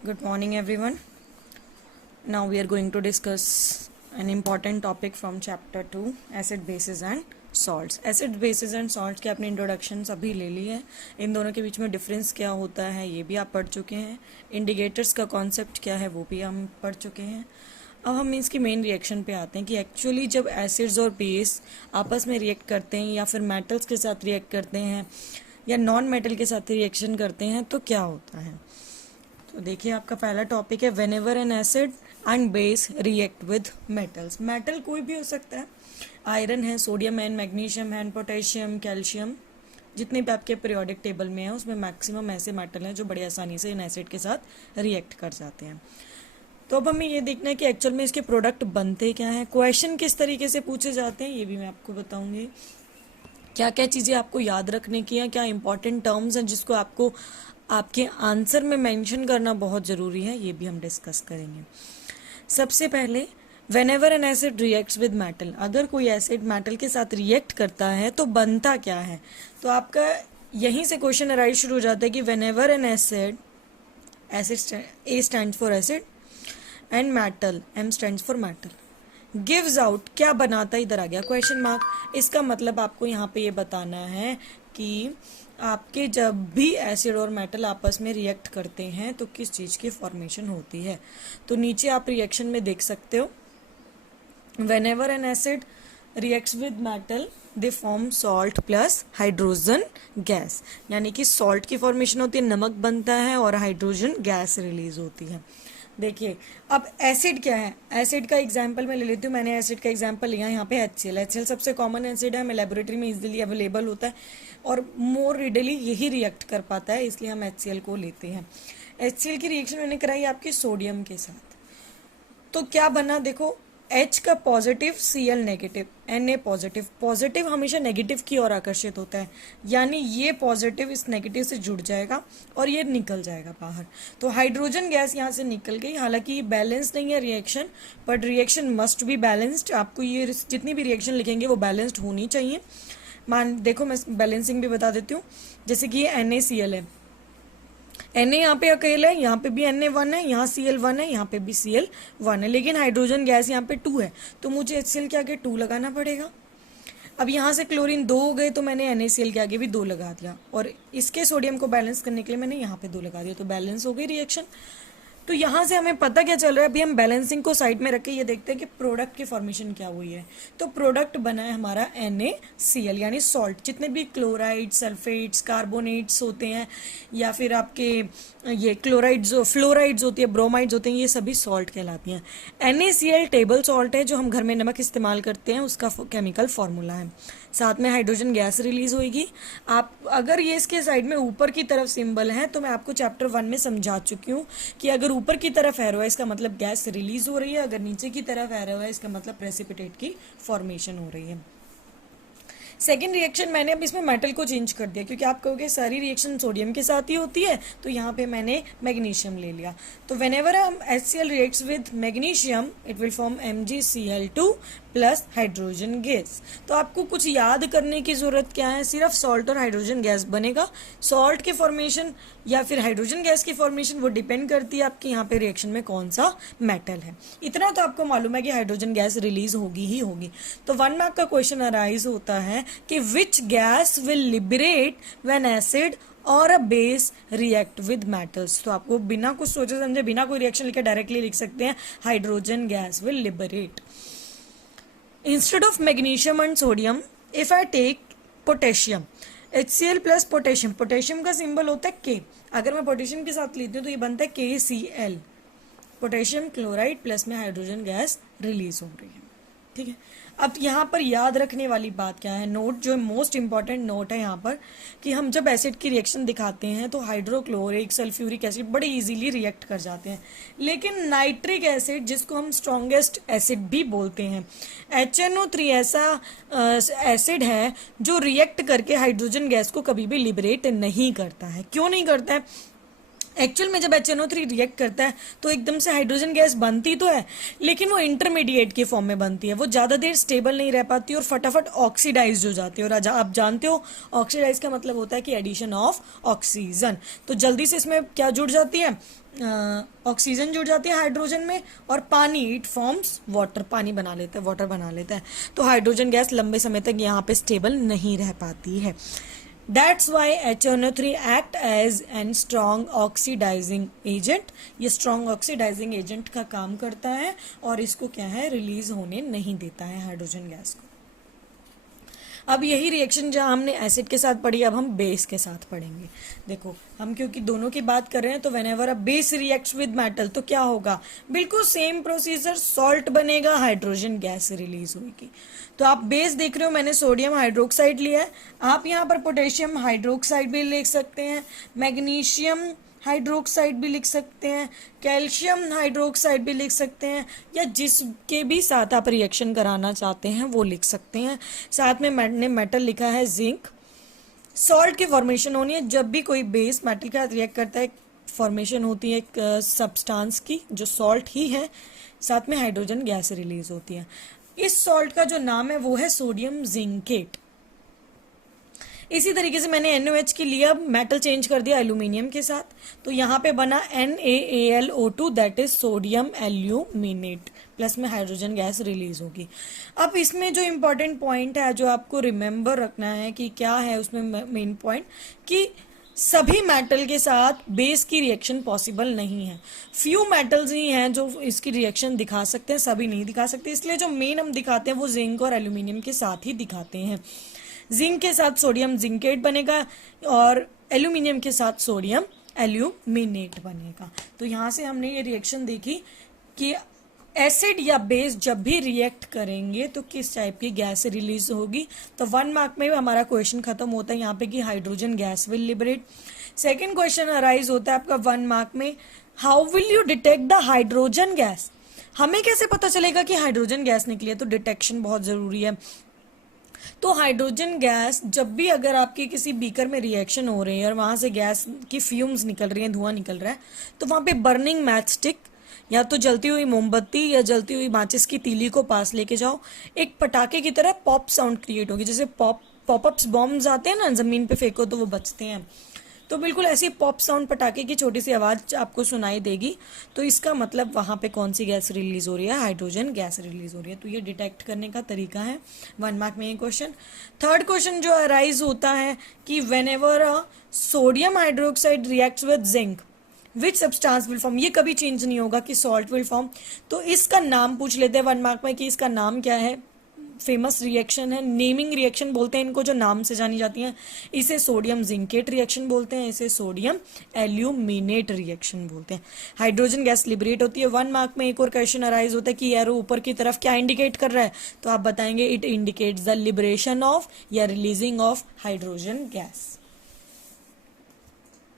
Good morning, everyone. Now we are going to discuss an important topic from chapter 2, acid bases and salts. Acid bases and salts के अपनी introduction अभी ले ली है. इन दोनों के बीच में डिफरेंस क्या होता है ये भी आप पढ़ चुके हैं. इंडिकेटर्स का कॉन्सेप्ट क्या है वो भी हम पढ़ चुके हैं. अब हम इसकी मेन रिएक्शन पे आते हैं कि एक्चुअली जब एसिड्स और बेस आपस में रिएक्ट करते हैं या फिर मेटल्स के साथ रिएक्ट करते हैं या नॉन मेटल के साथ रिएक्शन करते हैं तो क्या होता है. तो देखिए आपका पहला टॉपिक है whenever an acid and base react with metals. Metal कोई भी हो सकता है, आयरन है, सोडियम है, मैग्नीशियम है, पोटेशियम, कैल्शियम, जितने भी आपके पीरियोडिक टेबल में है उसमें मैक्सिमम ऐसे मेटल हैं जो बड़ी आसानी से इन एसिड के साथ रिएक्ट कर जाते हैं. तो अब हमें ये देखना है कि एक्चुअल में इसके प्रोडक्ट बनते क्या हैं, क्वेश्चन किस तरीके से पूछे जाते हैं ये भी मैं आपको बताऊंगी. क्या क्या चीज़ें आपको याद रखने की हैं, क्या इंपॉर्टेंट टर्म्स हैं जिसको आपको आपके आंसर में मेंशन करना बहुत ज़रूरी है, ये भी हम डिस्कस करेंगे. सबसे पहले whenever an acid reacts with metal, अगर कोई एसिड मेटल के साथ रिएक्ट करता है तो बनता क्या है. तो आपका यहीं से क्वेश्चन अराइज शुरू हो जाता है कि whenever an acid, acid A stands for acid and metal M stands for metal, gives out, क्या बनाता है, इधर आ गया क्वेश्चन मार्क. इसका मतलब आपको यहाँ पे ये बताना है कि आपके जब भी एसिड और मेटल आपस में रिएक्ट करते हैं तो किस चीज़ की फॉर्मेशन होती है. तो नीचे आप रिएक्शन में देख सकते हो whenever an acid reacts with metal they form salt plus hydrogen gas, यानी कि सॉल्ट की फॉर्मेशन होती है, नमक बनता है और हाइड्रोजन गैस रिलीज होती है. देखिए अब एसिड क्या है, एसिड का एग्जांपल मैं ले लेती हूँ. मैंने एसिड का एग्जांपल लिया यहाँ पे HCl. HCl सबसे कॉमन एसिड है, हमें लेबोरेटरी में इजीली अवेलेबल होता है और मोर रिडली यही रिएक्ट कर पाता है, इसलिए हम HCl को लेते हैं. HCl की रिएक्शन मैंने कराई आपकी सोडियम के साथ, तो क्या बना देखो, H का positive, Cl negative, Na positive. Positive हमेशा नेगेटिव की ओर आकर्षित होता है, यानी ये पॉजिटिव इस नेगेटिव से जुड़ जाएगा और ये निकल जाएगा बाहर. तो हाइड्रोजन गैस यहाँ से निकल गई. हालांकि ये बैलेंस नहीं है reaction, but reaction must be balanced. आपको ये जितनी भी रिएक्शन लिखेंगे वो बैलेंस्ड होनी चाहिए. मान देखो मैं बैलेंसिंग भी बता देती हूँ. जैसे कि ये NaCl है, Na यहाँ पे अकेला है, यहाँ पे भी Na1 है, यहाँ Cl1 है, यहाँ पे भी Cl1 है, लेकिन हाइड्रोजन गैस यहाँ पे 2 है तो मुझे HCl के आगे 2 लगाना पड़ेगा. अब यहाँ से क्लोरीन 2 हो गए तो मैंने NaCl के आगे भी 2 लगा दिया और इसके सोडियम को बैलेंस करने के लिए मैंने यहाँ पे 2 लगा दिया, तो बैलेंस हो गई रिएक्शन. तो यहाँ से हमें पता क्या चल रहा है, अभी हम बैलेंसिंग को साइड में रख के ये देखते हैं कि प्रोडक्ट की फॉर्मेशन क्या हुई है. तो प्रोडक्ट बना है हमारा NaCl यानी सॉल्ट. जितने भी क्लोराइड, सल्फेट्स, कार्बोनेट्स होते हैं या फिर आपके ये क्लोराइड्स, फ्लोराइड्स होती है, ब्रोमाइड्स होते हैं, ये सभी सॉल्ट कहलाती हैं. NaCl टेबल सॉल्ट है जो हम घर में नमक इस्तेमाल करते हैं, उसका केमिकल फॉर्मूला है. साथ में हाइड्रोजन गैस रिलीज होगी. आप अगर ये इसके साइड में ऊपर की तरफ सिंबल है तो मैं आपको चैप्टर 1 में समझा चुकी हूँ कि अगर ऊपर की तरफ एरो है इसका मतलब गैस रिलीज हो रही है, अगर नीचे की तरफ एरो है इसका मतलब प्रेसिपिटेट की फॉर्मेशन हो रही है. सेकेंड रिएक्शन मैंने अब इसमें मेटल को चेंज कर दिया क्योंकि आप कहोगे सारी रिएक्शन सोडियम के साथ ही होती है, तो यहाँ पे मैंने मैग्नीशियम ले लिया. तो whenever HCl reacts with magnesium it will form MgCl2 plus hydrogen gas. तो आपको कुछ याद करने की जरूरत क्या है, सिर्फ सॉल्ट और हाइड्रोजन गैस बनेगा. सॉल्ट की फॉर्मेशन या फिर हाइड्रोजन गैस की फॉर्मेशन वो डिपेंड करती है आपके यहाँ पे रिएक्शन में कौन सा मेटल है. इतना तो आपको मालूम है कि हाइड्रोजन गैस रिलीज होगी ही होगी. तो 1 मार्क का क्वेश्चन अराइज होता है कि which gas will liberate when acid और a base react with metals. तो आपको बिना कुछ सोचे समझे, बिना कोई रिएक्शन लिखे डायरेक्टली लिख सकते हैं hydrogen gas will liberate. Instead of magnesium and sodium, if I take potassium, HCl plus potassium, potassium का सिंबल होता है K. अगर मैं पोटेशियम के साथ लेती हूँ तो ये बनता है KCl, पोटेशियम क्लोराइड प्लस में हाइड्रोजन गैस रिलीज हो रही है. ठीक है. अब यहाँ पर याद रखने वाली बात क्या है, नोट जो मोस्ट इंपॉर्टेंट नोट है यहाँ पर, कि हम जब एसिड की रिएक्शन दिखाते हैं तो हाइड्रोक्लोरिक, सल्फ्यूरिक एसिड बड़े इजीली रिएक्ट कर जाते हैं, लेकिन नाइट्रिक एसिड जिसको हम स्ट्रॉन्गेस्ट एसिड भी बोलते हैं, HNO3 ऐसा एसिड है जो रिएक्ट करके हाइड्रोजन गैस को कभी भी लिबरेट नहीं करता है. क्यों नहीं करता है, एक्चुअल में जब HNO3 रिएक्ट करता है तो एकदम से हाइड्रोजन गैस बनती तो है, लेकिन वो इंटरमीडिएट के फॉर्म में बनती है, वो ज़्यादा देर स्टेबल नहीं रह पाती और फटाफट ऑक्सीडाइज हो जाती है। और आप जानते हो ऑक्सीडाइज का मतलब होता है कि एडिशन ऑफ ऑक्सीजन, तो जल्दी से इसमें क्या जुड़ जाती है, ऑक्सीजन जुड़ जाती है हाइड्रोजन में, और पानी, इट फॉर्म्स वाटर, पानी बना लेता है, वाटर बना लेता है। तो हाइड्रोजन गैस लंबे समय तक यहाँ पे स्टेबल नहीं रह पाती है। That's why HNO3 act as an strong oxidizing agent. ये strong oxidizing agent का काम करता है और इसको क्या है, रिलीज होने नहीं देता है हाइड्रोजन गैस को। अब यही रिएक्शन जहाँ हमने एसिड के साथ पढ़ी, अब हम बेस के साथ पढ़ेंगे। देखो हम क्योंकि दोनों की बात कर रहे हैं, तो whenever a base reacts with metal तो क्या होगा, बिल्कुल सेम प्रोसीजर, सॉल्ट बनेगा, हाइड्रोजन गैस रिलीज होगी। तो आप बेस देख रहे हो, मैंने सोडियम हाइड्रोक्साइड लिया है, आप यहाँ पर पोटेशियम हाइड्रोक्साइड भी लिख सकते हैं, मैग्नीशियम हाइड्रोक्साइड भी लिख सकते हैं, कैल्शियम हाइड्रोक्साइड भी लिख सकते हैं, या जिसके भी साथ आप रिएक्शन कराना चाहते हैं वो लिख सकते हैं। साथ में मैंने मेटल लिखा है जिंक। सॉल्ट की फॉर्मेशन होनी है, जब भी कोई बेस मेटल के साथ रिएक्ट करता है फॉर्मेशन होती है एक सब्सटेंस की जो सॉल्ट ही है, साथ में हाइड्रोजन गैस रिलीज होती है। इस सॉल्ट का जो नाम है वो है सोडियम जिंकेट। इसी तरीके से मैंने NOH की लिया, मेटल चेंज कर दिया एल्यूमिनियम के साथ, तो यहाँ पे बना NaAlO2, that is sodium aluminate, plus में हाइड्रोजन गैस रिलीज होगी। अब इसमें जो इम्पोर्टेंट पॉइंट है जो आपको रिमेंबर रखना है कि क्या है उसमें मेन पॉइंट, कि सभी मेटल के साथ बेस की रिएक्शन पॉसिबल नहीं है। फ्यू मेटल्स ही हैं जो इसकी रिएक्शन दिखा सकते हैं, सभी नहीं दिखा सकते, इसलिए जो मेन हम दिखाते हैं वो जिंक और एल्यूमिनियम के साथ ही दिखाते हैं। जिंक के साथ सोडियम जिंकेट बनेगा और एल्यूमिनियम के साथ सोडियम एल्यूमिनेट बनेगा। तो यहाँ से हमने ये रिएक्शन देखी कि एसिड या बेस जब भी रिएक्ट करेंगे तो किस टाइप की गैस रिलीज होगी। तो 1 मार्क में हमारा क्वेश्चन खत्म होता है यहाँ पे कि hydrogen gas will liberate. Second question arise होता है आपका 1 मार्क में, how will you detect the hydrogen gas. हमें कैसे पता चलेगा कि हाइड्रोजन गैस निकली है, तो डिटेक्शन बहुत जरूरी है। तो हाइड्रोजन गैस जब भी अगर आपकी किसी बीकर में रिएक्शन हो रही है और वहां से गैस की फ्यूम्स निकल रही हैं, धुआं निकल रहा है, तो वहां पे बर्निंग मैच स्टिक या तो जलती हुई मोमबत्ती या जलती हुई माचिस की तीली को पास लेके जाओ, एक पटाखे की तरह पॉप साउंड क्रिएट होगी, जैसे पॉपअप्स बॉम्ब्स आते हैं ना, जमीन पे फेंको तो वो बचते हैं, तो बिल्कुल ऐसी पॉप साउंड पटाखे की छोटी सी आवाज आपको सुनाई देगी। तो इसका मतलब वहां पे कौन सी गैस रिलीज हो रही है, हाइड्रोजन गैस रिलीज हो रही है। तो ये डिटेक्ट करने का तरीका है 1 मार्क में ये क्वेश्चन। थर्ड क्वेश्चन जो अराइज होता है कि whenever sodium hydroxide reacts with zinc which substance will form, ये कभी चेंज नहीं होगा कि सॉल्ट विल फॉर्म। तो इसका नाम पूछ लेते हैं 1 मार्क में कि इसका नाम क्या है। फेमस रिएक्शन है, नेमिंग रिएक्शन बोलते हैं इनको, जो नाम से जानी जाती हैं। इसे सोडियम जिंकेट रिएक्शन बोलते हैं, इसे सोडियम एल्यूमिनेट रिएक्शन बोलते हैं। हाइड्रोजन गैस लिबरेट होती है। 1 मार्क में एक और क्वेश्चन अराइज होता है कि एरो ऊपर की तरफ क्या इंडिकेट कर रहा है, तो आप बताएंगे it indicates the liberation of या रिलीजिंग ऑफ हाइड्रोजन गैस।